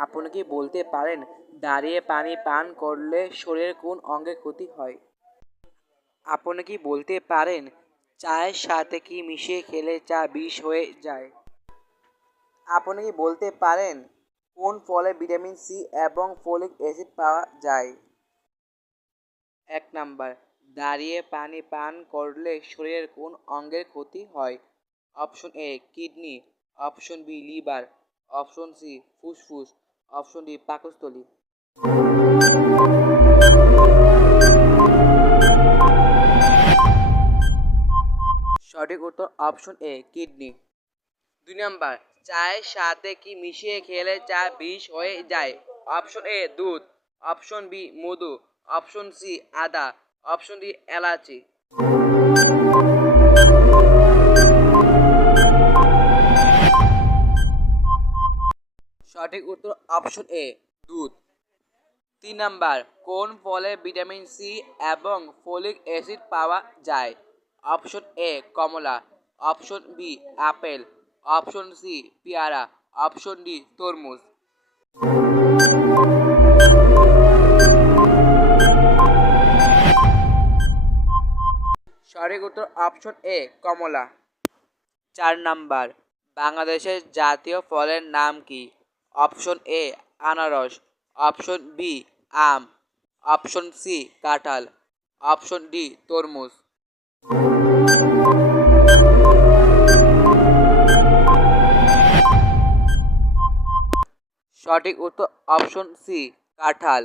আপনি কি বলতে পারেন, দাঁড়িয়ে পানি পান করলে শরীরের কোন অঙ্গের ক্ষতি হয়? আপনি কি বলতে পারেন, চায়ের সাথে কি মিশিয়ে খেলে চা বিষ হয়ে যায়? আপনি কি বলতে পারেন, কোন ফলে ভিটামিন সি এবং ফলিক অ্যাসিড পাওয়া যায়? এক নাম্বার, দাঁড়িয়ে পানি পান করলে শরীরের কোন অঙ্গের ক্ষতি হয়? Option A, kidney. Option B, liver. Option C, ফুসফুস। অপশন ডি, পাকস্থলী। সঠিক উত্তর অপশন এ, কিডনি। দুই নাম্বার, চায়ের সাথে কি মিশিয়ে খেলে চা বিষ হয়ে যায়? অপশন এ, দুধ। অপশন বি, মধু। অপশন সি, আদা। অপশন ডি, এলাচি। সঠিক উত্তর অপশন এ দুধ। তিন নাম্বার, কোন ফলে ভিটামিন সি এবং ফলিক অ্যাসিড পাওয়া যায়? Option A Kamala. Option B apple. Option C পেয়ারা। অপশন ডি তরমুজ। সঠিক উত্তর অপশন এ কমলা। চার নাম্বার, বাংলাদেশের জাতীয় ফলের নাম কি? অপশন এ, আনারস। অপশন বি, আম। অপশন সি, কাঁঠাল। অপশন ডি, তরমুজ। সঠিক উত্তর অপশন সি, কাঁঠাল।